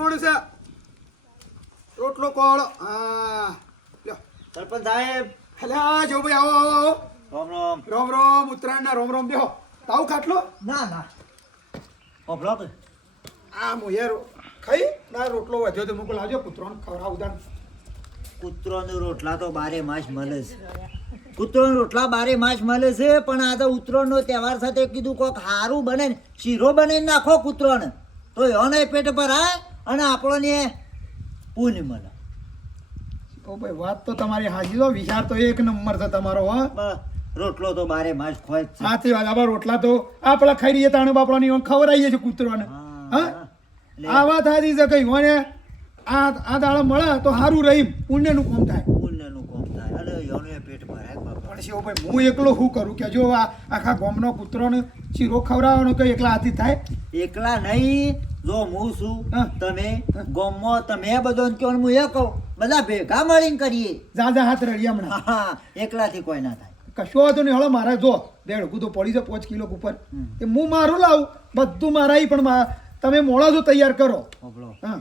ઉતરોણ છે. રોટલો કોળ. હા. લ્યો. સરપંચ સાહેબ. અલ્યા જો ભાઈ આવો આવો રોમ રામ. રોમ રોમ ઉત્તરાયણના રોમ રોમ. બેહો. તાવ ખાટલો? ના ના. ઓભળો આ મો યાર ખાઈ? ના રોટલો વધ્યો તો મુકુલ આવજો પુત્રોને ખવડાવ ઉદાન કૂતરોનો રોટલા તો બારે માસ મળે છે. કૂતરોનો રોટલા બારે માસ મળે છે પણ આ તો ઉત્તરાયણનો તહેવાર સાથે કીધું કોક હારું બને ને. શીરો બને નાખો કૂતરોને. તો એને પેટ ભરાય અને આપણને પુણ્ય મળે. ઓ ભાઈ વાત તો તમારી હાજી તો વિચાર તો એક નંબર છે તમારો હો. રોટલો તો મારે માસ ખોય છે. સાચી વાત આવા રોટલા તો આપણા ખાઈ રહીએ તાણે બાપડાની ખવડાવીએ છીએ કૂતરોને. હા આ વાત હાજી છે કઈ મને આ આ દાડા મળે તો સારું રહી પુણ્યનું કોમ થાય. પુણ્યનું કોમ થાય. અને યોને પેટ ભરાય પણ શિવભાઈ હું એકલો શું કરું? કે જો આ આખા ગામનો કૂતરોને શીરો ખવડાવવાનો કઈ એકલા હાથી થાય? એકલા નહીં જો હું છું. તમે ગોમો તમે બધો ને હું એ કહું. બધા ભેગા મળીને કરીએ. જાજા હાથ રડી હમણાં. હા એકલાથી કોઈ ના થાય. કશો વાંધો નહીં હળો મારા જો દેડકું તો પડી છે પાંચ કિલો ઉપર. એ હું મારું લાવું બધું મારા પણ તમે મોડા જો તૈયાર કરો. હા.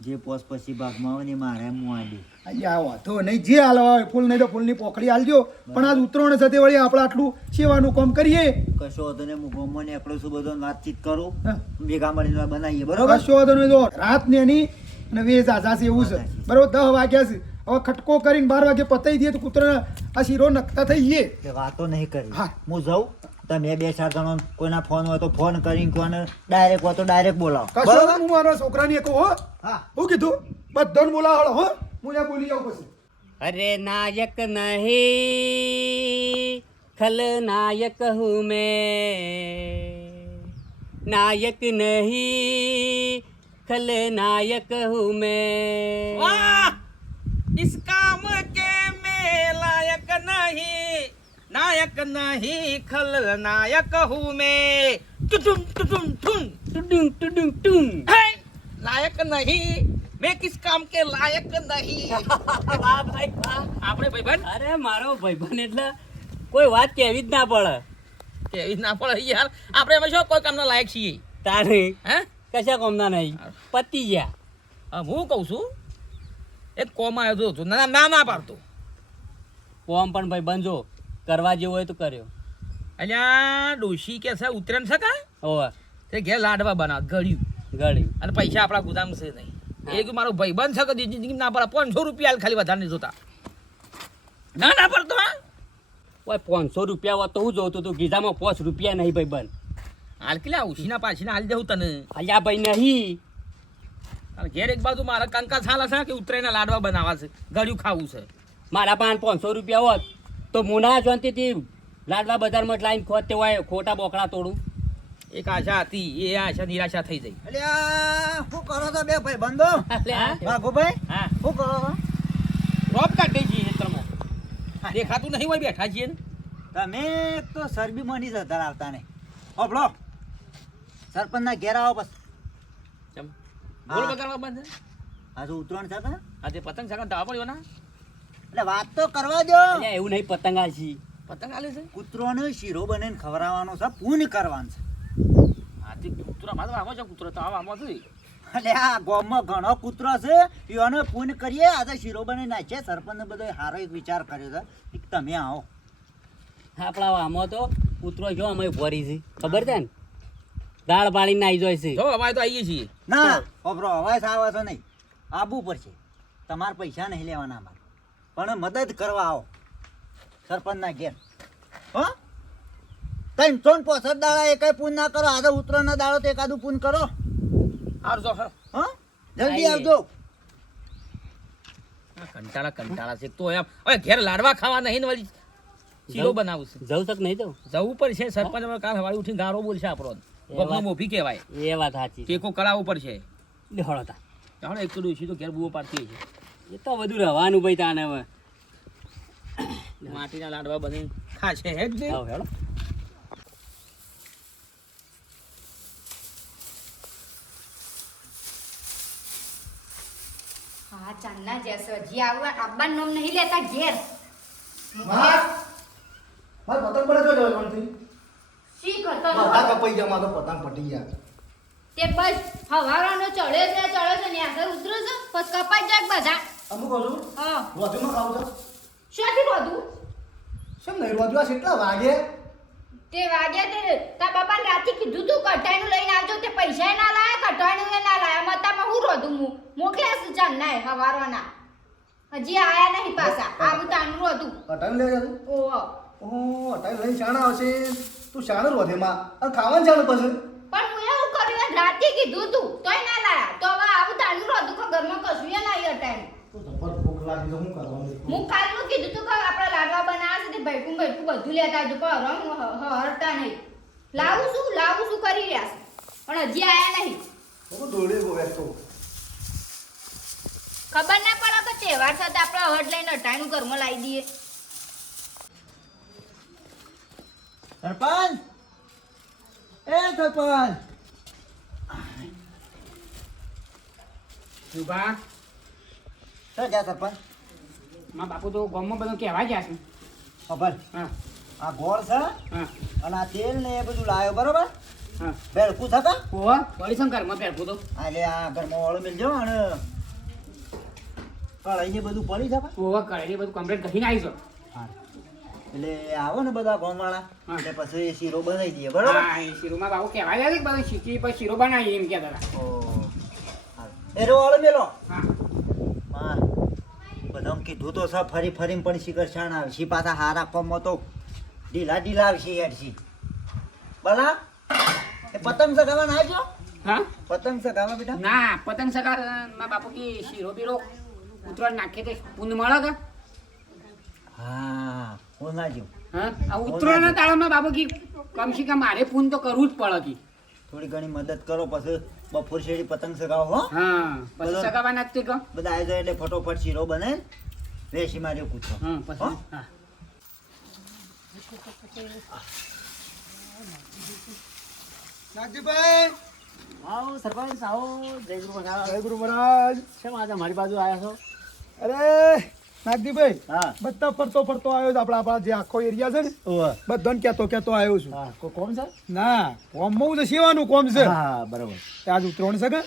જે પોસ પછી ભાગમાં આવે ને મારે હું અહીંયા વાંધો નહીં. જે હાલવા હોય ફૂલ નહીં તો ફૂલની પોખડી હાલજો. પણ આજ ઉતરણ સાથે વળી આપણે આટલું સેવાનું કામ કરીએ? કશો વાંધો નહીં હું ગોમમાં ને એકલો શું બધો વાતચીત કરું. ભેગા મળીને બનાવીએ બરોબર? કશો વાંધો નહીં રાત ને એની અને વેજ છે એવું છે. બરોબર દસ વાગ્યા છે. હવે ખટકો કરીને બાર વાગે પતાઈ દઈએ તો કૂતરા આ શીરો નખતા થઈ જઈએ. વાતો નહીં કરી. હા. હું જાઉં. તમે બે ચાર જણો કોઈના ફોન હોય તો ફોન કરીને કોને ડાયરેક્ટ હોય તો ડાયરેક્ટ બોલાવો. હું મારા છોકરાને એક હો. હા. હું કીધું બધાને બોલાવો હો. હું ત્યાં બોલી જાઉં પછી अरे नायक नहीं खलनायक हूँ मैं नायक नहीं खलनायक हूँ मैं वाह इस काम के मैं लायक नहीं नायक नहीं खलनायक हूँ मैं टुटुम टुटुम टुम टुडुम टुडुम टुम લાયક નહીં. મેં કિસ કામ કે લાયક નહીં. વાહ ભાઈ વાહ. આપણે ભાઈબંધ? અરે મારો ભાઈબંધ એટલે કોઈ વાત કેવી જ ના પડે. કેવી જ ના પડે યાર. આપણે અમે શું કોઈ કામના લાયક છીએ? તારે? હે? કશા કોમના નહીં? પતી ગયા. હું કહું છું એક કોમ આવ્યો હતો. ના ના ના પાડતો. કોમ પણ ભાઈ બંધો કરવા જેવો હોય તો કર્યો. અલ્યા ડોશી કે છે ઉતરેન છે કા? હોવે. તે ઘેર લાડવા બના ગળ્યું ગળી અને પૈસા આપણા ગોદામ છે નહીં. એ કે મારો ભાઈ બંધ છે કદી જિંદગી ના પડે પાંચસો રૂપિયા ખાલી વધારે નહીં જોતા. ના ના પડતો ઓય પાંચસો રૂપિયા હોત તો હું જોતો તું ગીધામાં પાંચ રૂપિયા નહીં ભાઈ બંધ હાલ કેટલા ઉછીના પાછીના હાલ દેવું તને. અલ્યા ભાઈ નહીં. ઘેર એક બાજુ મારા કંકા છાલા છે કે ઉતરેના લાડવા બનાવવા છે ગળ્યું ખાવું છે. મારા પાસે પાંચસો રૂપિયા હોત તો મુના શાંતિથી લાડવા બજારમાં લાઈન ખોત હોય ખોટા બોકડા તોડું. એક આશા હતી એ આશા નિરાશા થઈ ગઈ. અલ્યા શું કરો છો બે ભાઈ બંધો. ભાગુભાઈ શું કરો છો? રોપ કાઢી છીએ ખેતરમાં દેખાતું નહીં હોય બેઠા છીએ ને? તમે તો સરબી મની છે ધરાવતા નહીં હોભળો સરપંચના ઘેર આવો બસ. ચમ. ગોળ બગાડવા બંધ આજે ઉતરણ છે? આજે પતંગ છે દાવા પડ્યો ના? એટલે વાત તો કરવા દો. એવું નહીં પતંગ આ છે પતંગ આલે છે? કૂતરોને શીરો બને ખવડાવવાનો છે પૂન કરવાનું છે. આજે કૂતરો મારે આવો છે કૂતરો તો આવો છે. એટલે આ ગામમાં ઘણો કૂતરો છે એનો પૂન કરીએ આજે શીરો નાખીએ સરપંચને બધો સારો એક વિચાર કર્યો છે કે તમે આવો. આપણા આમાં તો કૂતરો જો અમે ભરી છે ખબર છે ને? દાળ પાડીને નાઈ જાય છે. જો તો આવીએ છીએ. ના ખબરો અવાજ આવે તો નહીં આવવું પડશે તમારે પૈસા નહીં લેવાના અમારે. પણ મદદ કરવા આવો. સરપંચના ઘેર. હો? ત્રણસો ને પોસઠ દાડા એકાય પૂન ના કરો આજે ઉત્તરાયણના દાડો તો એકાદું પૂન કરો. આવજો હા? જલ્દી આવજો. કંટાળા કંટાળા છે. તો એમ હવે ઘેર લાડવા ખાવા નહીં ને વળી ચીલો બનાવું છે. જવું તક નહીં જવું જવું પડશે સરપંચ કાલ સવારે ઉઠીને ગારો બોલશે આપણો. એ ગોપનો મોભી કહેવાય. એ વાત સાચી ટેકો કરાવવું પડશે. લેહળો તા. જાણે એક તો તો ઘેર બુઓ પાડતી છે. એ તો બધું રહેવાનું ભાઈ તાને હવે. માટીના લાડવા બની ખાશે હે જ ને. આવ હેળો હા ચાંદના જેસો જી આવું આબાન નામ નહીં લેતા ઘેર. માર માર પતંગ પડે જો જવાનું થઈ શી કરતો? બધા કપાઈ ગયા તો પતંગ પટી ગયા. તે બસ હવારાનો ચડે છે ચડે છે ને આગળ ઉતરો છે પછી કપાઈ જાય બધા. અમુક હજુ હા. વધુમાં ખાવ છો? શોથી વધુ શું નહીં વધુ આ કેટલા વાગે? તે વાગ્યા તે તા બાપાને રાતે કીધું તું કટાઈનું લઈને આવજો તે પૈસા ના લાયા કટાઈનું ના લાયા. મતામાં હું રોધું હું? મોકલ્યા છે જાન ના. હવારોના હજી આયા નહીં પાછા. આવું તાનું રોધું. અટાણ લઈ જતું ઓહો ઓહો અટાણ લઈ શાણા આવશે. તું શાણું રોધેમાં અને ખાવાનું શાણું પછી? પણ હું એવું કર્યું રાતે કીધું તું તોય ના લાયા. તો હવે આવું તાનું રોધું કે ઘરમાં કશું એ નહીં તો જબર ભૂખ લાગી તો હું કરવાનું? હું કાલનું કીધું તું કે આપણે લાડવા છે તે ભૈકું ભૈકું બધું લેતા આવજો પણ રંગ હરતા નહીં. લાવું શું લાવું શું કરી રહ્યા પણ હજી આયા નહીં. ખબર ના પડે કે તહેવાર સાથે આપણે હટ લઈને અટાણું ઘરમાં લાવી દઈએ. સરપંચ! એ સરપંચ! સુભા સર ગયા સરપંચ? મા બાપુ તો ગામમાં બધું કહેવા ગયા છે. ખબર? હા. આ ગોળ છે હા. અને આ તેલ ને એ બધું લાવ્યો બરોબર? હા. ભેળકું થતા? ઓહો વળી શંકરમાં પહેરવું તો. એટલે આ ઘરમાં વાળો મિલજો અને કઢાઈ ને બધું પડી શકે ઓહો કરેલી બધું કમ્પ્લીટ કરીને આવીશું એટલે આવો ને બધા ગોમવાળા. એટલે પછી શીરો બનાવી દઈએ બરોબર? હા એ શીરોમાં બાપુ કહેવાય છે બધું શીખી પછી શીરો બનાવી એમ કહેતા હતા. ઓ એ રો વાળો મેલો? હા. કીધું તો સબ ફરી ફરીને પણ શિખર શાણ આવે. છે પાછા હારા કોમમાં તો ઢીલા ઢીલા આવશે હેડશી બલા એ પતંગ ચગાવવા આવજો હા? પતંગ સગાવા બેટા? ના પતંગમાં બાપુ કી શીરો બીરો ઉતરણ નાખે તે પૂન મળે કે હા હું ના જો હા? આ ઉતરણ તાળામાં બાપુ કી કમ સે કમ મારે પૂન તો કરવું જ પડે કી થોડી ઘણી મદદ કરો પછી બપોર શેડી પતંગ સગાવો હો. હા પતંગ બરાબર. સગાવા નાખતી કહો બધા આવી જાય એટલે ફટોફટ શીરો બને. રેશી જો પૂછો. હા પછી. નાગજીભાઈ આવો સરપંચ આવો. જય ગુરુ મહારાજ. જય ગુરુ મહારાજ. શેમ આજે મારી બાજુ આવ્યા છો? અરે નાગજીભાઈ હા. બધા ફરતો ફરતો આવ્યો છે આપણા આપણા જે આખો એરિયા છે ને બધાને કહેતો કહેતો આવ્યો છું. હા કો કોણ છે? ના કોમમાં તો સેવાનું કોમ છે. હા બરાબર. ત્યાં જ ઉતરણ છે કે?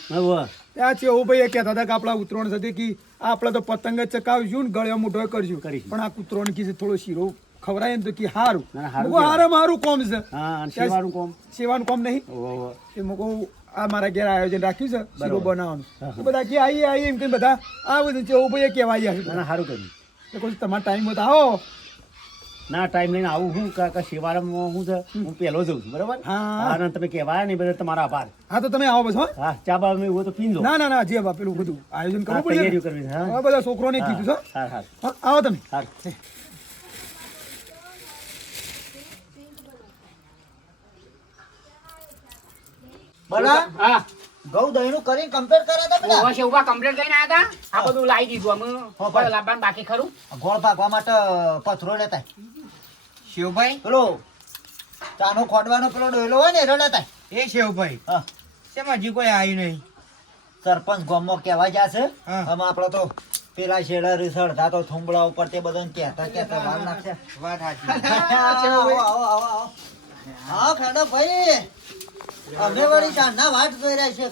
ત્યાં છે એવું ભાઈ કહેતા હતા કે આપણા ઉતરણ સાથે કે આપણે તો પતંગ જ ચકાવીશું ને ગળ્યો મોઢો કરશું. કરી પણ આ કૂતરોને કીધું થોડો શીરો ખવરાય ને તો કે હારું. હારું હારે મારું કોમ છે. સેવાનું કોમ? સેવાનું કોમ નહીં. એ મુકો આ મારા ઘેર આયોજન રાખ્યું છે શીરો બનાવવાનું. બધા કે આવીએ આવીએ એમ કે બધા આ બધું છે. એવું ભાઈ એ કહેવા આવ્યા ના ના છે સારું કર્યું કોઈ તમારો ટાઈમ આવો. ના ટાઈમ લઈને આવું હું કાકા હું છે હું પહેલો જઉં છું બરાબર? હા. તમે કહેવાય નહીં બધા તમારા આભાર. હા તો તમે આવો બસ હા. ચા બા મેં હોય તો પીન લો ના ના ના જે બા પેલું બધું આયોજન કરવું પડે તૈયારી કરવી હા. બધા છોકરોને કીધું છો હા હા. આવો તમે. હા. બોલા હા. ઘઉં દહીંનું કરીને કમ્પેર કર્યા હતા બધા ઓહો ઊભા કમ્પ્લીટ કરીને આવ્યા હતા આ બધું લાવી દીધું અમે. લાવવાનું બાકી ખરું. ગોળ ભાગવા માટે પથરો લેતા. શિવભાઈ? પેલો ચાનો ખોડવાનો પેલો ડોયલો હોય ને એનો લેતા એ શિવભાઈ. હા. કેમ હજી કોઈ આવ્યું નહીં? સરપંચ ગામમાં કહેવા જશે હા. આમાં આપણો તો પેલા શેડા સળતા તો થુંબડા ઉપર તે બધાને કહેતા કહેતા વાર નાખશે. વાત સાચી. આવો, આવો, આવો, આવો. હા ખાડો ભાઈ. અમે વળી ચાંદના વાટ જોઈ રહ્યા છે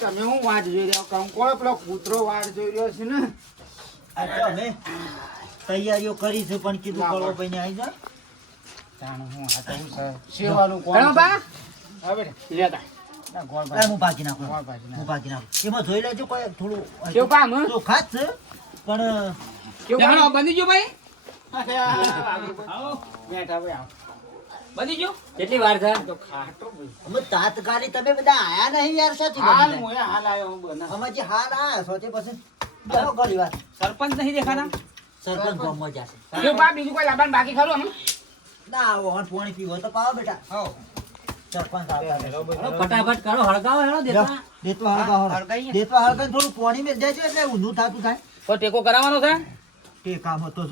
તમે હું વાટ જોઈ રહ્યો? કોણ પેલો કૂતરો વાટ જોઈ રહ્યો છે ને? આ અમે તૈયારીઓ કરી છે પણ કીધું કળવો ભાઈ આવી જાય જાણું હું આ તો હું. સેવાનું કોણ હેલો બા. હવે લેતા હું ભાગી નાખું. હું ભાગી નાખું. એમાં જોઈ લેજો કોઈ થોડું કેવું કામ? છે પણ કેવું બની ગયું ભાઈ? બેઠા ભાઈ બની ગયું? કેટલી વાર છે? તો ખાટો અમે તાત્કાલિક તમે બધા આયા નહીં યાર સાચી હાલ હાલ આવ્યો હું બના અમે જે હાલ આયા છો પછી. ઘણી વાત સરપંચ નહીં દેખાના? સરપંચ ગામમાં જશે જો બા બીજું કોઈ લાબાન બાકી ખરું અમે ના આવો હણ પાણી પીવો તો પાવો બેટા. હો સરપંચ ફટાફટ કરો હળગાવો હેડો જા, દેતો હળગા હળો. હળગાઈએ. થોડું પાણી મેળ દેજો એટલે ઊંધું થાતું થાય. તો ટેકો કરાવવાનો છે? જો કમા તો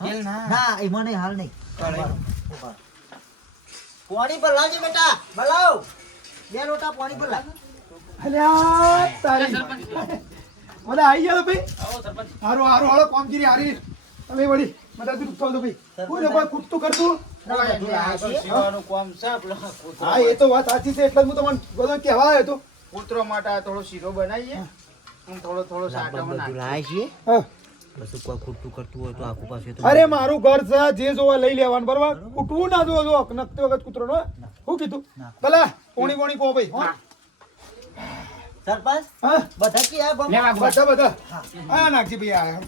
હાલ ના. નહીં. પાણી પર લાવજે બેટા બલાવ બે લોટા પાણી પર લાવ. અલ્યા તારી બધા આવી ગયા તો ભાઈ. હારું હારું હાલો કોમગીરી હારી. તમે વળી બધા તું ઉઠાવ ભાઈ કોઈ કોઈ ખૂટતું કરતું? તો કોમ હા એ તો વાત સાચી છે એટલે જ હું તમને બધો કહેવા આવ્યો હતો. કૂતરો માટે આ થોડો શીરો બનાવીએ. હું. થોડો થોડો સાટામાં નાખીએ. છીએ હા. કોઈ ખોટું કરતું હોય તો આખું પાસે અરે મારું ઘર છે જે જોવા લઈ લેવાનું બરોબર? ઉઠવું ના જોવો જો નખતી વખત કૂતરો નો. શું કીધું? ભલા કોણી કોણી કહો ભાઈ હો? સરપંચ બધા કે આ લેવા બધા બધા. હા. નાખજી ભાઈ આ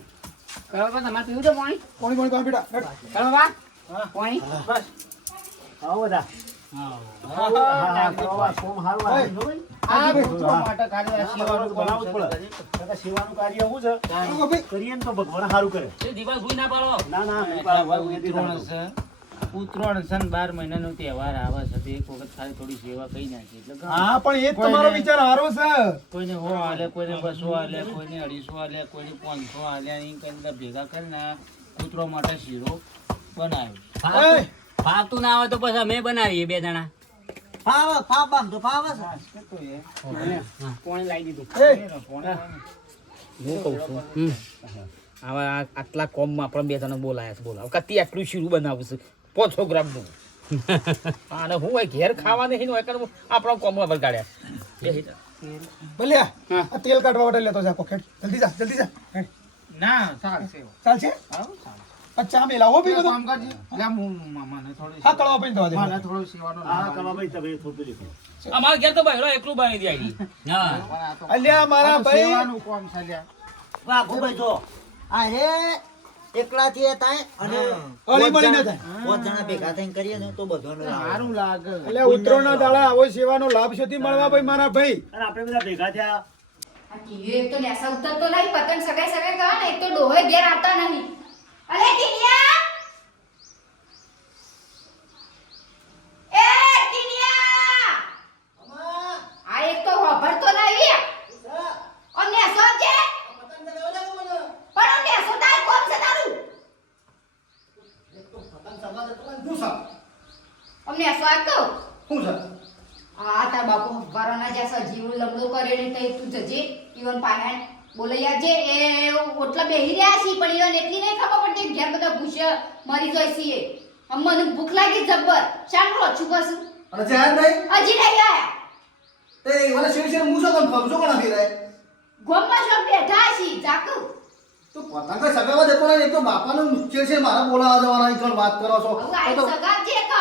કરો તો તમારે પીવું છે પાણી? પોણી પોણી કહો બેટા કરો બા પાણી? આવો બધા. આ આ ને તો ભગવાન સારું કરે. એ દિવાલ ભૂઈ ના પાડો. ના ઉત્તરાયણ. છે ને બાર મહિનાનો તહેવાર આવે છે. તો એક વખત ખાલી થોડી સેવા કહી નાખી. એટલે. હા પણ એ તમારો વિચાર સારો છે. કોઈને હો હાલે કોઈને બસો હાલે કોઈને અઢીસો હાલે કોઈને પાંચસો હાલે અહીં કરીને બધા ભેગા કરીને ને કૂતરો માટે શીરો બનાવ્યો. ફાવતું ના આવે તો પછી અમે બનાવીએ બે જણા. ફાવે ફાવ બામ તો ફાવે છે. કોણે લાવી દીધું? હું. કહું છું. હવે આટલા કોમમાં આપણે બે જણા બોલાયા છે બોલાવ. કતી આટલું શીરું બનાવું છે. પાંચસો ગ્રામનું અને હું હોય ઘેર ખાવા નહીં હોય કારણ આપણો કોમ બગાડ્યા ભલે આ તેલ કાઢવા માટે લેતો જા પોકેટ જલ્દી જા જલ્દી જા. ના ચાલશે. ચાલશે. અચ્છા મેલા હો કામ કરજે. અલ્યા હું મને થોડી હા કળવા પીને દવા દે. મને થોડું સેવાનો હા લાભ કરવા તમે થોડું લીધું. અમારે ઘેર તો ભાઈ એકલું બનાવી દે આઈ અલ્યા મારા ભાઈ. સેવાનું કોમ છે લ્યા. વાઘુભાઈ જો. આ રે એકલાથી એ થાય અને અળી મળીને પાંચ થાય. પાંચ જણા ભેગા થઈને કરીએ ને તો બધાને. સારું લાગે. એટલે ઉત્તરોના દાડા આવો સેવાનો લાભ સુધી મળવા ભાઈ મારા ભાઈ. અને આપણે બધા ભેગા થયા. આ એક તો નેસા ઉતરતો નહીં પતંગ સગાઈ સગાઈ કરવા ને એક તો ડોહે ઘેર આવતા નહીં. અલે ટીનિયા એ ટીનિયા આ એક તો વાપરતો નહીં ઓ નેસો છે પણ ઓ નેસો તાર કોમ છે તારું ઓ નેસો આ કહું શું છે આ તાર બાપુ વારોના જ્યાં સજીવ કરે કરેલી તઈ તું જજે. ઈવન પાહેણ બોલૈયા જે એ ઓટલા બેહી રહ્યા છી પણ ઈવન એટલી નહીં ખબર પડતી ઘેર બધા ભૂસ્ય મરી જાય આમ મને ભૂખ લાગી જબ્બર. રો છું બસ. અને જાન નહીં હજી નહીં આયા. તે ઓલા શેર શેર મૂછો કોણ ફરજો કોણ નથી રહે ગોમમાં સબ બેઠા છી જાકુ. તો પતંગ કઈ સગાવા જતો નહીં તો બાપાનું મુખ્ય છે મારા બોલાવા જવાના કણ વાત કરો છો. તો સગા જે ક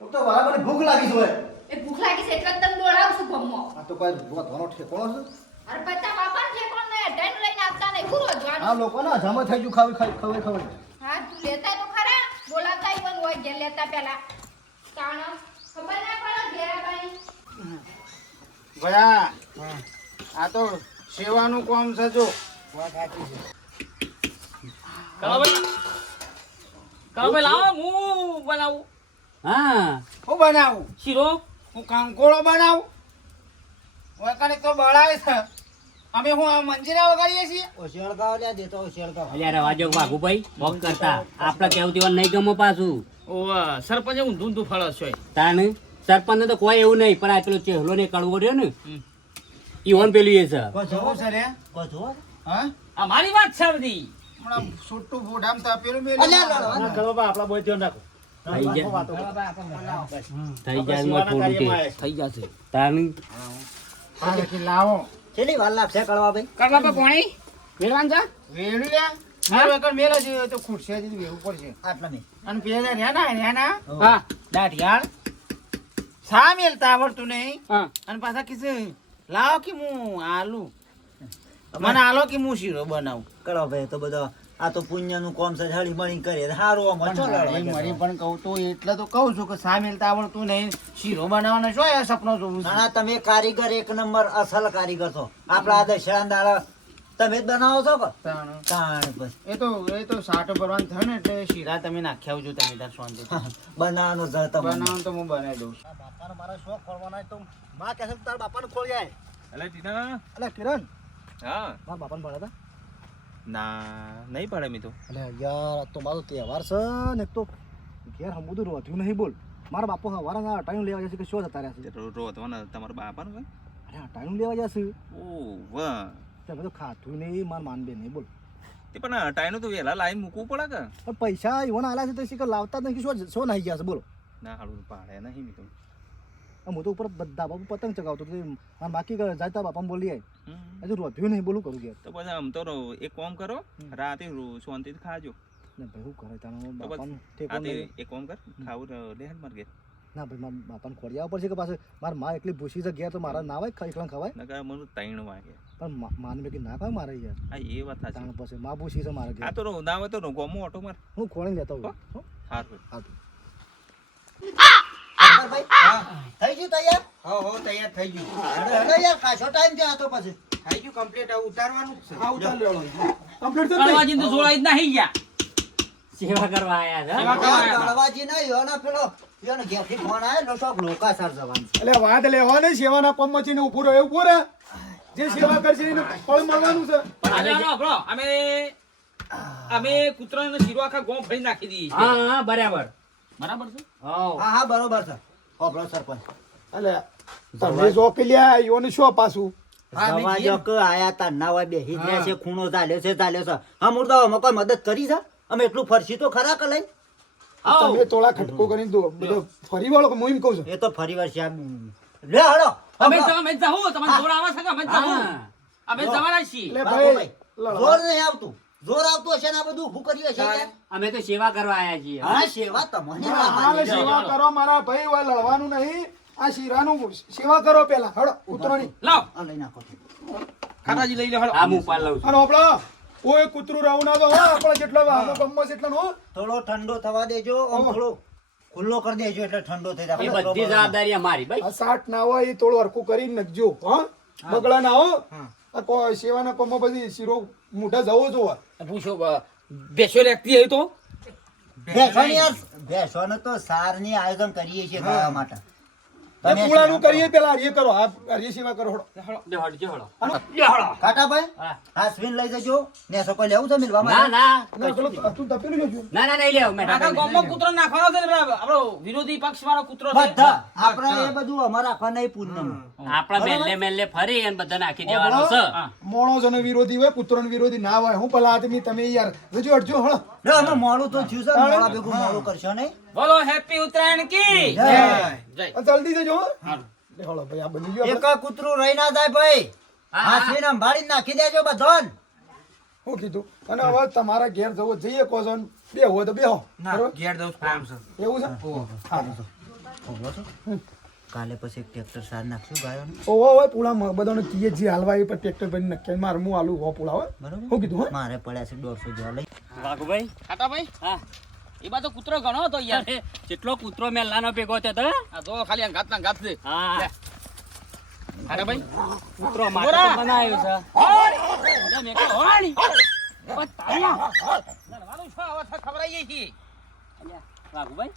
તો તો બરાબર ભૂખ લાગી છે. એ ભૂખ લાગી છે એટલે તને દોડાવું છું ગોમમાં આ તો કોઈ વધવાનો ઠેકોણો છે. અરે પત્તા બાપા છે કોણ ને ટેન લઈને આપતા નહીં. પૂરો હા લોકો લોકોને જમા થઈ ગયું ખાવી ખાવી ખાવી હા તું લેતા તો ખરા બોલાવતા ઈવન હોય ઘેર લેતા પેલા તાણ ખબર ના પડે ઘેરા ભાઈ ભયા આ તો સેવાનું કામ છે જો. કરો ભાઈ કરો ભાઈ લાવો હું બનાવું. હા. હું બનાવું? શીરો? હું કંકોળો બનાવું વગાડે તો બળાવે છે અમે હું આ મંજીરા વગાડીએ છીએ ઓશિયાળ ગાવ લ્યા દેતો ઓશિયાળ ગાવ અલ્યા વાઘુ ભાઈ વોક કરતા આપણે કેવું તેવા નહીં ગમો પાછું ઓવા સરપંચ હું ઊંધું ફળ છે તાને સરપંચ તો કોઈ એવું નહીં પણ આ પેલો ચેહલો ને કડવો રહ્યો ને ઈ ઈવન પેલું એ છે કોઈ જવું જવો છે રે કોઈ હા આ મારી વાત છે બધી હમણાં છૂટું તા પેલું મેલે અલ્યા લડવા ના કરવા આપણા બોય ધ્યાન રાખો થઈ જાય. થઈ જાય થોડું થઈ જશે તાને લાવો. છેલ્લી વાર લાગશે કરવા ભાઈ? કરવા પર પાણી? મેળવાન જા વેડું લે. મારો એકર મેલો છે તો ખૂટશે જ વેવું પડશે. આટલા નહીં. અને પેલા રહ્યા ના? હા. દાઢિયાળ. શા મેલતા આવડતું નહીં? અને પાછા કીધે લાવો કે હું આલુ? મને આલો કે હું શીરો બનાવું? કરો ભાઈ તો બધો આ તો પુણ્યનું કોમ છે હળી મળી કરે સારું આમ પણ મળી પણ કહું તો એટલે તો કહું છું કે સામેલ તો આવડતું નહીં. શીરો બનાવવાનો શું એ સપનો જોવું ના તમે કારીગર એક નંબર અસલ કારીગર છો. આપણા આ દશેરા દાડા તમે જ બનાવો છો કે? તાણ. બસ. એ તો એ તો સાટો ભરવાનું થયો ને એટલે શીરા તમે નાખી આવજો તમે તાર શાંતિ બનાવવાનું છે તમને બનાવવાનું તો હું બનાવી દઉં. બાપાનો મારા શોખ ફરવાના તો માં કહે છે કે બાપાને ખોલ જાય. એટલે ટીના. એટલે કિરણ. હા. મારા બાપાને ભણ્યા હતા ના નહીં પાડે મી તો. અલે યાર આ તો મારો તહેવાર છે ને તો ઘેર હમ બધું રોધ્યું નહીં બોલ. મારા બાપો હવારા ટાઈમ લેવા જશે કે શું જતા રહ્યા છે? રોતવાના તમારા બાપા ને અરે ટાઈમ લેવા જશે ઓ વાહ. તે બધું ખાતું નહીં માર માનબે નહીં બોલ. તે પણ હટાઈનું તો વહેલા લાઈન મૂકવું પડે કે? પણ પૈસા એવાના આલા છે તો શીખર લાવતા જ નથી શું શું નાઈ ગયા છે બોલો. ના હાડું પાડે નહીં મી તો. હું તો ઉપર બધા બાપુ પતંગ ચગાવતો તો આ બાકી જાતા બાપાને બોલી હમ. હજુ રોધ્યું નહીં બોલું કરું કે તો પછી આમ તો એક કોમ કરો રાતે શાંતિ શાંતિથી ખાજો. ને ભાઈ શું કરે તારો બાપાનું? એક કોમ કર ખાવું લેહન માર ઘેર. ના ભાઈ મારા બાપાને ખોડિયા ઉપર છે કે પાસે મારા માં એટલી ભૂસી છે ઘેર તો મારા ના હોય ખાઈ એકલા ખવાય? નકર મને ત્રણ વાગે. પણ માન કે ના ખાય મારે યાર. હા એ વાત સાચી. તાણ પછી માં ભૂસી છે મારા આ તો રો- ના હોય તો રો- ગોમો ઓટો માર. હું ખોણી લેતો હું હાર. સારું ભાઈ. શંકરભાઈ, થઈ ગયું તૈયાર? હો હો તૈયાર થઈ ગયું. હેડો, હેડો યાર ખાસો ટાઈમ થયો હતો પછી. થઈ ગયું કમ્પ્લીટ હવે ઉતારવાનું છે. હા ઉતાર લેવડો કમ્પ્લીટ છે ને ભાઈ? તો જોડાઈ જ નહીં ગયા. સેવા કરવા આયા છે. દળવાજી નહીં યોના પેલો યોનો ઘેરથી ફોન આવ્યો શોખ લોકાસાર જવાનું એટલે વાત લેવા નહીં સેવાના કોમમાંથી ને ઊભું રહ્યો ઊભું રહે. જે સેવા કરશે એને ફળ મળવાનું છે. પણ અમે અમે કૂતરાનો શીરો આખા ગોમ ફરી નાખી દઈએ હા હા બરાબર. બરાબર છે? હા હા બરોબર છે. હોભળો સરપંચ. એટલે તમે જો કે યોને શું પાછું? જવા જો આયા તા ના હોય બેહી ગયા છે ખૂણો ચાલ્યો છે ચાલ્યો છે. હમુર તો અમે કોઈ મદદ કરી છે? અમે એટલું ફરસી તો ખરા કે લઈ તમે થોડા ખટકો કરીને દો. બધો ફરી વાળો હું એમ કહું છું? એ તો ફરી વાર લે હળો. અમે જ- અમે જાઉં, તમને જોર આવે છે અમે જાઉં? અમે જવાના છીએ. એટલે બાબુભાઈ, ભાઈ જોર નહીં આવતું. જોર આવતો છે ને આ બધું ઊભું કર્યું છે અમે તો સેવા કરવા આયા છીએ. હા સેવા તમને હાલ સેવા કરો મારા ભાઈ વા લડવાનું નહીં. આ શીરાનું સેવા કરો પેલા હળો ઉતરો ની લાવ. આ લઈ નાખો ખાતાજી લઈ લે હળો. આ હું પાલ લઉં છું. અને આપડે કોઈ કૂતરું રાવ ના તો આપણે જેટલો આનો ગમ્મો એટલો હો. થોડો ઠંડો થવા દેજો ઓમ થોડો ખુલ્લો કરી દેજો એટલે ઠંડો થઈ જાય. એ બધી જવાબદારી અમારી ભાઈ. આ સાટ ના હોય એ થોડું હરખું કરી નાખજો હા. બગડા ના હો. આ સેવાના કોમો પછી શીરો મોઢા જવો જોવા પૂછો બેસો લેતી હોય તો? ભેંસોની ભેંસોનું તો સારની આયોજન કરીએ છીએ ખાવા માટે. પૂળાનું કરીએ પેલા હરીએ કરો. આ હરીએ સેવા કરો હળો લે હળજે હળો કાટાભાઈ હા. હા સ્વીન લઈ જજો. ને સો કોઈ લેવું છે મિલવા ના ના. ના તું તપેલું જોજો ના ના નહીં લેવ મેં કાકા ગોમો કૂતરો નાખવાનો છે આપણો વિરોધી પક્ષ વાળો કૂતરો છે. બધા. આપણે એ બધું અમારા રાખવા નહીં પૂનમ. આપણા મેલ્લે મેલ્લે ફરી અને બધા નાખી દેવાનો છે. મોણો જનો વિરોધી હોય કૂતરોનો વિરોધી ના હોય. હું પેલા આદમી તમે યાર. જજો હટજો હળો. ના અમે તો થયું છે મોણા ભેગું મોડું કરશો નહીં? બોલો હેપી ઉત્તરાયણ કી? જય. જય. જલ્દી જજો હો. લે ભાઈ આ બની ગયો. એક કૂતરું રહી ના જાય ભાઈ. હા સ્વીન સંભાળીને નાખી દેજો બધોન. હું કીધું અને હવે તમારા ઘેર જવો જઈએ કહો છો બે હોય તો બે હો ઘેર જવું કોમ છે એવું છે? હા કાલે પછી એક ટ્રેક્ટર સાર નાખશું ગાયો ઓહો હોય પૂળા બધાને કીએ જે હાલવા એ પર ટ્રેક્ટર ભરી નક્કી મારે હું આલુ હો પૂળા હોય બરાબર. હું કીધું મારે પડ્યા છે દોઢસો જેવા લઈ. વાઘુભાઈ? ખાટાભાઈ હા. એ તો કૂતરો ઘણો હતો યાર. જેટલો કૂતરો મેલ્લાનો ભેગો થયો હતો આ જો ખાલી અંગાત ના અંગાત છે. હા. ખાટાભાઈ કૂતરો માટે બનાવ્યો છે. લે મેં હોળી. બસ તાળીયા. લડવાનું છો, હવે તો ખવડાવીએ છી. વાઘુભાઈ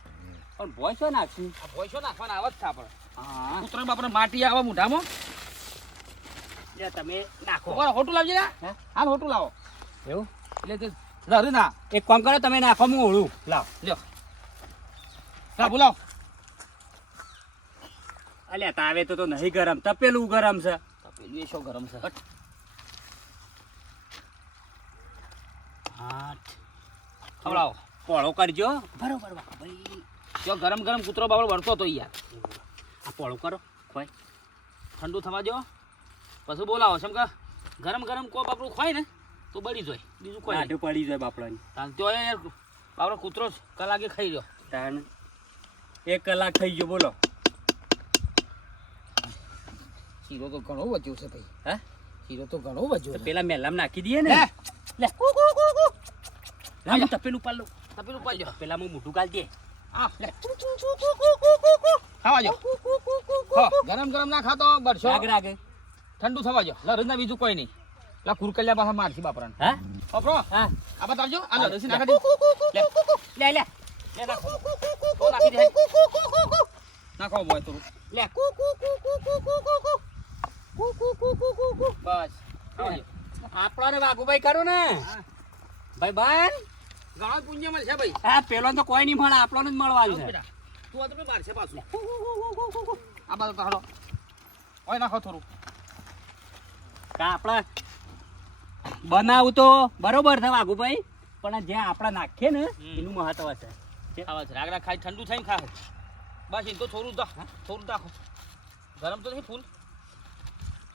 પણ ભોય છો નાખશું? આ ભોંયસો નાખવાના? આવે છે આપણે. હા. કૂતરો બાપરે માટી આવે મુઢામાં. તમે નાખો. હોટું લાવજે. હે? હોટું લાવો. એવું? એટલે તે ના. એક કામ કરો તમે નાખો હું ઓળું. લાવ. લ્યો. લાવ બોલાવ. અલ્યા તાવે તો તો નહીં ગરમ. તપેલું ગરમ છે. તપેલું એ શું ગરમ છે. હા ખવડાવો. પોળો કરજો. બરોબર ભાઈ. જો ગરમ ગરમ કૂતરો બાબળ વળતો તો યાર. આ પોળો કરો ખોય ઠંડુ થવા જો પછી બોલાવો છે કે ગરમ ગરમ કો બાપડું ખોય ને. તો બળી જાય. બીજું કોઈ આઢે પડી જાય બાપડાની. તાન તો યાર બાપડો કૂતરો કલાકે ખાઈ ગયો. તાન એક કલાક થઈ ગયો બોલો. શીરો તો ઘણો વધ્યો છે ભાઈ. હે? શીરો તો ઘણો વધ્યો છે. પેલા મેલામ નાખી દઈએ ને. લે. લે લા, હું તપેલું પાલ લો. તપેલું પાડજો પેલા હું મોઢું કાલ દે. આ લે. ખાવા જો. ગરમ ગરમ ના ખાતો બરસો. ઠંડુ થવા જો. લરજ ના બીજું કોઈ નહીં. લા કુરકલ્યા પાછા મારસી બાપરાને. હા? બાપરો હા. આબા બતાવજો આ લરજ નાખા દે લે. લે. લે નાખો. તો નાખી દે? નાખો મોય તું લે. કુ કુ બસ આપણો ને વાઘુભાઈ કરો ને? ભાઈ ભાઈ ઘણો પુણ્ય મળશે ભાઈ. હા પેલો તો કોઈ નહીં મળે આપણો જ મળવાનું છે. તું આ તો મારશે પાછું. આ બાજુ તો હળો ઓય નાખો થોડું. કા આપણા બનાવું તો બરોબર છે વાઘુભાઈ પણ જ્યાં આપણે નાખીએ ને એનું મહત્વ છે. રાગડા ખાઈ ઠંડુ થઈને ખા બસ એ તો થોડું થોડું દાખો. ગરમ તો નહીં ફૂલ.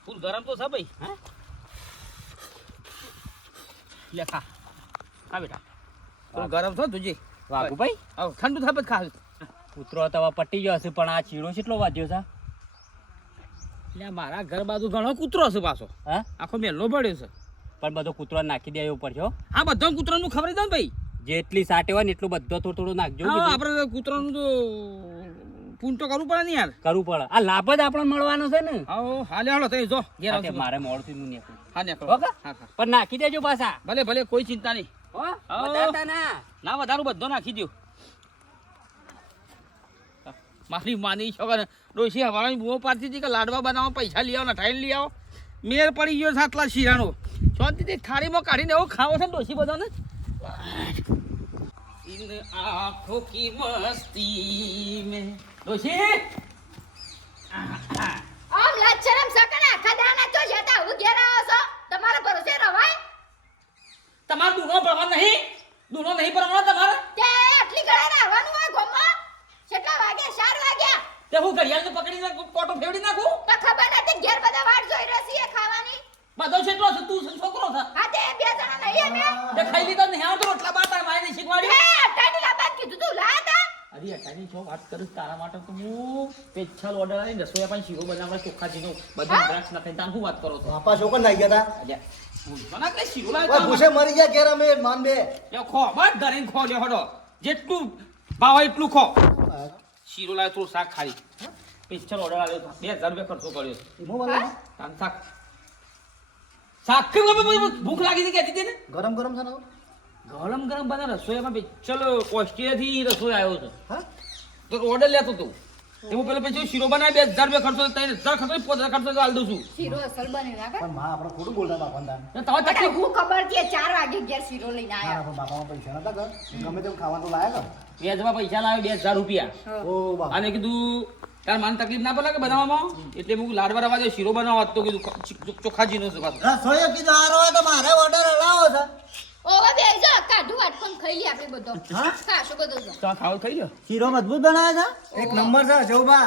ફૂલ ગરમ તો છે ભાઈ. હા? લે ખા. ખા બેટા. થોડું ગરમ છો તુજે વાઘુભાઈ? આવ. ઠંડુ થાય પછી ખા કૂતરો તો પટી ગયો હશે પણ આ ચીડો કેટલો વાગ્યો છે? એટલે મારા ઘર બાજુ ઘણો કૂતરો છે પાછો. હા? આખો મેલો પડ્યો છે. પણ બધો કૂતરો નાખી દે ઉપર છો બધો બધા કૂતરાનું ખબર દો ને ભાઈ? જેટલી સાટે હોય ને એટલું બધો થોડું થોડું નાખજો આપડે કૂતરો નું તો પૂન તો કરવું પડે ને યાર. કરવું પડે. આ લાભ જ આપણને મળવાનો છે ને. હા હાલે હાલો તમે જો ઘેર હા, મારે મોડું થયું નીકળું. હા નીકળો. ઓકે? હા હા. પણ નાખી દેજો પાછા. ભલે ભલે કોઈ ચિંતા નહીં. હો હા. ના ના વધારું બધો નાખી દો મારી માની છો કે ડોસી હવાળાની બુઓ પાડતી હતી કે લાડવા બનાવો પૈસા લઈ આવો ઠાઈને લઈ આવો? મેર પડી ગયો સાતલા શીરાનો. શાંતિથી થાળીમાં કાઢીને એવો ખાવો છે ને ડોશી બધાને इन आँखों की मस्ती में ડોશી આમ લચ્છરમ સકના આખા દાના તો જતા હું ઘેર આવો હું ઓર્ડર આવીને રસોઈ પણ શીરો બનાવવા ચોખ્ખાજીનો બધું દ્રાક્ષ નથી તાન શું વાત કરો છો? બાપા છોકર નાઈ ગયા હતા ભૂલવાના કે શીરો લાવ્યો ભૂસે મરી ગયા ઘેર અમે માન બે. ખો બસ ધરીને ખો લ્યો હડો. જેટલું ભાવ એટલું ખો. શીરો લાવ્યો થોડું શાક ખાઈ. પિક્ચર ઓર્ડર આવ્યો હતો બે હજાર રૂપિયા ખર્ચો કર્યો. એમાં વાલા શાક. શાક કેમ પછી ભૂખ લાગી હતી કહેતી હતી ને? ગરમ ગરમ છે ગરમ ગરમ બધા રસોઈમાં ચલો ઓસ્ટ્રેલિયાથી રસોઈ આવ્યો હતો હા? તો ઓર્ડર લેતો તું. હું પેલો પછી શીરો બનાવી બે હજાર રૂપિયા ખર્ચો ત્રણ હજાર ખર્ચો પાંચ હજાર ખર્ચો હાલ દઉં છું. શીરો અસલ બને પણ માં આપણે ખોટું બોલતા બાપાને દાન તમે તકલીફ હું ખબર છે ચાર વાગે ઘેર શીરો લઈને ના, આયા પણ બાપામાં પૈસા નતા કર ગમે તેમ ખાવા તો લાયા વ્યાજમાં પૈસા લાવ્યો બે હજાર રૂપિયા. ઓ બાપા. અને કીધું તાર મને તકલીફ ના પડે કે બનાવવામાં? એટલે હું લાડવા રવા દે શીરો બનાવવા. તો કીધું ચોખ્ખા જીનો છે પાછો. રસોઈયો કીધું આ હોય તો મારે ઓર્ડર લાવો છે. ઓવે બેજો કાઢું વાટકોન ખાઈ લે આપણે બધો. હા? ખાશો બધો જો. ચા ખાવ ખાઈ લો શીરો મજબૂત બનાવે છે? એક નંબર છે જવબા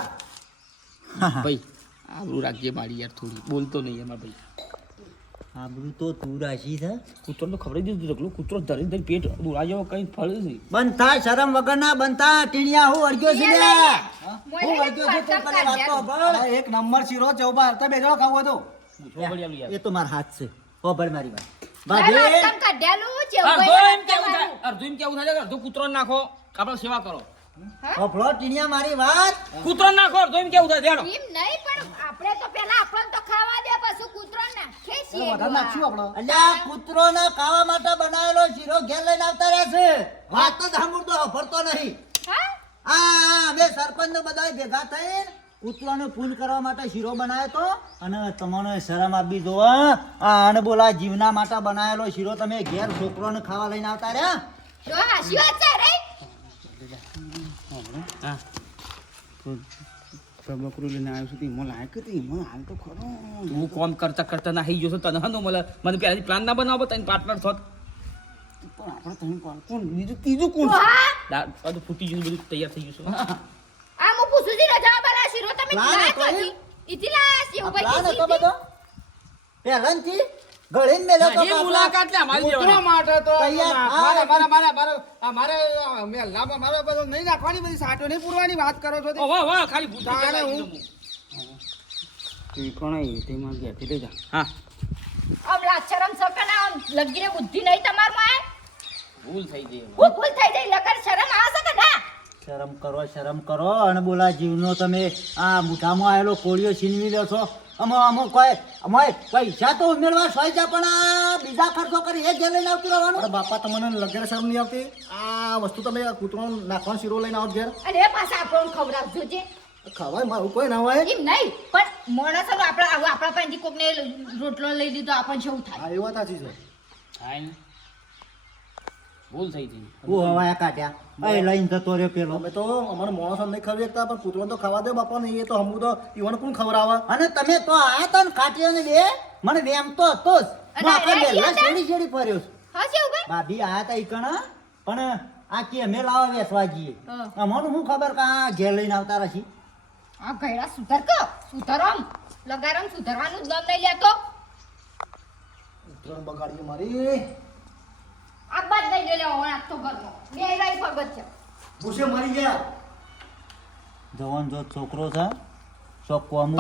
ભાઈ આબરૂ રાખજે મારી યાર થોડી. બોલતો નહીં એમાં ભાઈ. આબરૂ તો તું રાશી છે. કૂતરો તો ખબર જ નથી કૂતરો ધરી ધરી પેટ દોરા જેવો કઈ ફળ છે. બનતા શરમ વગર ના બનતા ટીણિયા હું અડગ્યો છે હું? અડગ્યો છું તું કરે વાત તો કાઢ્યા. ભળ. આ એક નંબર શીરો જવબા તમે બેજો ખાવું તો એ તો મારા હાથ છે. ઓ ભળ મારી વાત. ભાઈ ભાભી વાટકામ છે એમ કેવું થાય? તમારું. એમ કેવું થાય? કે કૂતરો નાખો આપણે સેવા કરો. ઓફળો ટીણિયા મારી વાત. કૂતરો નાખો અડધો એમ કેવું થાય? દેડો એમ નહીં પણ આપણે તો પેલા આપણને તો ખાવા દે પછી કૂતરો નાખે છે વધારે નાખશું આપણે. અલ્યા કૂતરો ના ખાવા માટે બનાવેલો શીરો ઘેર લઈને આવતા રહે છે. વાત તો સાંભળતો ભરતો નહીં. હા? આ અમે સરપંચ ને બધા ભેગા થઈ કૂતરાને ફૂલ કરવા માટે શીરો બનાવ્યો તો? અને તમને શરમ આપી દો આ અને બોલા જીવના માટે બનાવેલો શીરો તમે ઘેર છોકરોને ખાવા લઈને આવતા રહ્યા? બકરું લઈને આવ્યો છું એમાં લાયક હતી હાલ તો ખરો. હું કોમ કરતા કરતા ના ગયો છું તને હનો મને મને પહેલાથી પ્લાન ના બનાવો તને પાર્ટનર થોત પણ આપણે તમે કોણ? કોણ? બીજું ત્રીજું કોણ? હા. દાળ ફૂટી ગયું બધું તૈયાર થઈ ગયું છે. હતો? લાયા છે ઊભા પ્લાન હતો બધો? ગળીને તો. મુલાકાત લે અમારી કૂતરો માટે તો મારે મારે મારે મારે આ મારે મેં બધું નહીં નાખવાની બધી સાટો નહીં પૂરવાની વાત કરો છો તે. ખાલી ભૂલ થઈ તારે જાય હું- તે કોણ જા. હા. આમ લાચરમ સકના લગીને બુદ્ધિ નહીં તમારમાં ભૂલ થઈ ગઈ ભૂલ થઈ જાય લગર શરમ આવે છે કે ના? શરમ કરો શરમ કરો અને બોલા જીવનો તમે આ મુઠામાં આવેલો કોળિયો છીનવી લો છો. અમો અમો કોઈ અમો પૈસા તો ઉમેરવા સોય છે પણ આ બીજા ખર્ચો કરી એ ઘેર લઈને આવતું રહેવાનું. બાપા તમને લગેર શરમ નહીં આવતી? આ વસ્તુ તમે કૂતરો નાખવાનો શીરો લઈને આવો ઘેર. અને એ પાછા આપણને ખવડાવજો જે. ખવાય મારું કોઈ ના હોય. એમ નહીં પણ માણસ આપણા આપણા પાસેથી કોકને રોટલો લઈ લીધો આપણને જેવું થાય? એ વાત સાચી છે. હા ને? ભૂલ થઈ હતી હું હવાયા કાઢ્યા. એ લઈને જતો રહ્યો પેલો. અમે તો અમારો માણસો નહીં ખબર શકતા પણ કૂતરો તો ખાવા દે બાપા ને એ તો હમું તો ઈવન કોણ ખવડાવે? અને તમે તો આયા તા ને કાઢ્યો ને બે? મને વેમ તો હતો જ. હું આખા શેરી શેરી ફર્યો છું. ભાભી આયા તા ઈકણા પણ આ કે અમે લાવા વેસવા જઈએ. હા. અમને શું ખબર કે આ ઘેર લઈને આવતા રસી આ ગયડા સુધર કો સુધરમ. લગારમ સુધરવાનું જ નામ નહીં લેતો. ઉતરણ બગાડ્યું મારી. આ બાદ નહીં લેવો આજ તો ઘરનો. બે રાઈ ફગત છે. ભૂસે મરી ગયા. જવાન જો છોકરો છે શોખ કોમ?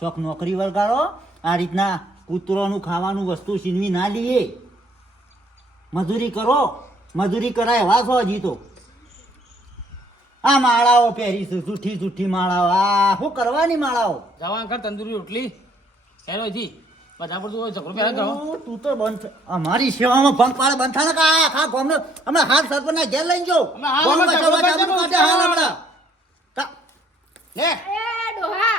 શોખ નોકરી વળગાડો આ રીતના કૂતરોનું ખાવાનું વસ્તુ છીનવી ના લઈએ. મજૂરી કરો મજૂરી કરાય વા છો હજી તો. આ માળાઓ પહેરીશું જૂઠી જૂઠી માળાઓ. આ શું કરવાની માળાઓ? જવા કર તંદુરી રોટલી. હેલો જી. બધા પર તું ઝઘડો પહેલા કરો. તું તો બંધ અમારી સેવામાં ભંગ પાડે બંધ થાય ને આખા ગામને? અમે હાલ સરપંચના ઘેર લઈને જો. અમે હાલ ગામ અમે વચ્ચે ઝઘડો વચ્ચે કરી આપણું દેવું. કાઢે હાલ હમણાં. તા- લે. એ ડોહા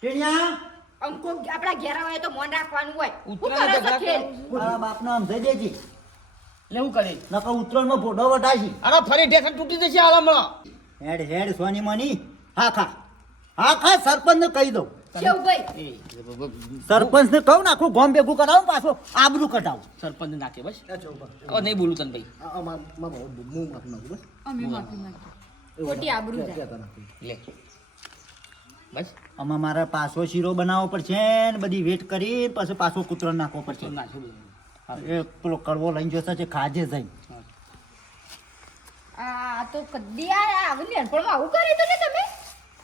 ટીણિયા, અંકો આપણા ઘેર આવે તો મોન રાખવાનું હોય. હું ઉતરાયણ કરે છે ઝઘડા મારા બાપને આમ થઈ દેજે લેવું કરી. નકર ઉત્તરાયણમાં ફોટો વટાશી. અરે ફરી ઢેકણ તૂટી જશે હાલ હમણાં. હેડ હેડ સોની મની. હા ખા. હા ખા સરપંચને કહી દઉં. શિવભાઈ સરપંચને કહું નાખું ગોમ ભેગું કરાવું પાછો આબરું કઢાવું સરપંચ નાખે બસ નહીં બોલું તને ભાઈ બસ આમાં મારા પાછો શીરો બનાવવો પડશે ને બધી વેટ કરી પછી પાછો કૂતરો નાખવો પડશે એ પેલો કડવો લઈને જશે છે ખાજે જઈ આ તો કદી આ આવું નેનપણમાં આવું કર્યું તો ને તમે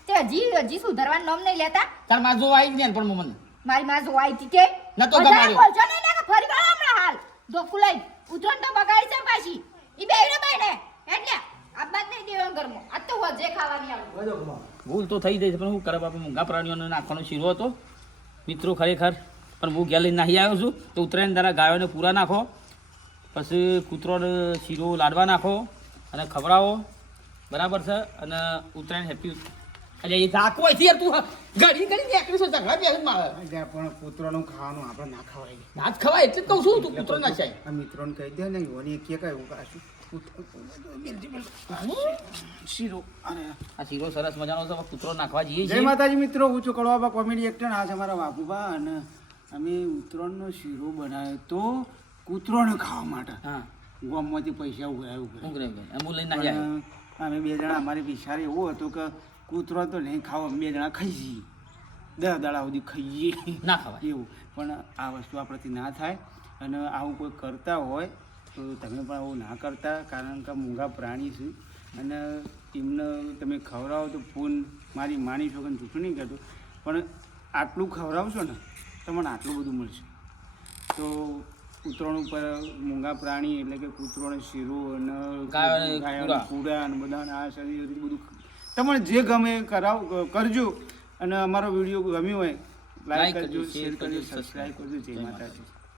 તે હજી હજી સુધારવાનું નામ નહીં લેતા. તારમાં જો આવી ને પણ મને. મારી માં આવી હતી કે? ન તો ગમાડ્યો. બોલશો નહીં ને કે ફરી વળો હમણાં હાલ. ડોકુ લઈ. ઉતરણ તો બગાડી છે પાછી. ઈ બેયને બેયને એટલે આ બાદ નહીં દેવાનું ઘરમાં. આ તો વજે ખાવાની આવું. ભૂલ તો થઈ જાય છે પણ હું કરે બાપા? મૂંગા પ્રાણીઓને નાખવાનો શીરો હતો. મિત્રો ખરેખર. પણ હું ઘેર લઈને નાહી આવ્યો છું. તો ઉત્તરાયણ દ્વારા ગાયોને પૂરા નાખો. પછી કૂતરોને શીરો લાડવા નાખો. અને ખવડાવો. બરાબર છે? અને ઉત્તરાયણ હેપી અરે એ ધાકો હોય યાર તું ઘડી ઘડી નીકળી છો ઝઘડા બેસ મારે? પણ કૂતરાનું ખાવાનું આપણે ના ખવાય. ના જ ખવાય એટલે જ કહું છું તું કૂતરો ના ચાય આ મિત્રોને કહી દે ને યોની કે કઈ એવું કાશું શીરો અને આ શીરો સરસ મજાનો છે કૂતરો નાખવા જઈએ જય માતાજી મિત્રો હું છું કડવાબા કોમેડી એક્ટર આ છે અમારા બાબુબા અને અમે ઉત્તરાયણનો શીરો બનાવ્યો તો કૂતરોને ખાવા માટે. હા. ગામમાંથી પૈસા ઉઘરાય ઉઘરાય. હું કરે એમ લઈને અમે બે જણા અમારી વિચાર એવો હતો કે કૂતરો તો નહીં ખાવા બે જણા ખાઈ જઈએ. દસ દાડા સુધી ખાઈએ. ના ખાવાય. એવું. પણ આ વસ્તુ આપણાથી ના થાય. અને આવું કોઈ કરતા હોય તો તમે પણ આવું ના કરતા કારણ કે મૂંગા પ્રાણી છે. અને એમને તમે ખવડાવો તો ફોન મારી માની છો કે જૂઠું નહીં કહેતું પણ આટલું ખવડાવશો ને તમને આટલું બધું મળશે. તો કૂતરાનું ઉપર મૂંગા પ્રાણી એટલે કે કૂતરોને શીરો અને ગાયો. પૂરા. અને બધાને આ શરીર બધું તમને જે ગમે કરાવ કરજો. અને અમારો વીડિયો ગમ્યો હોય લાઈક કરજો શેર કરજો, સબસ્ક્રાઈબ કરજો. જય માતાજી.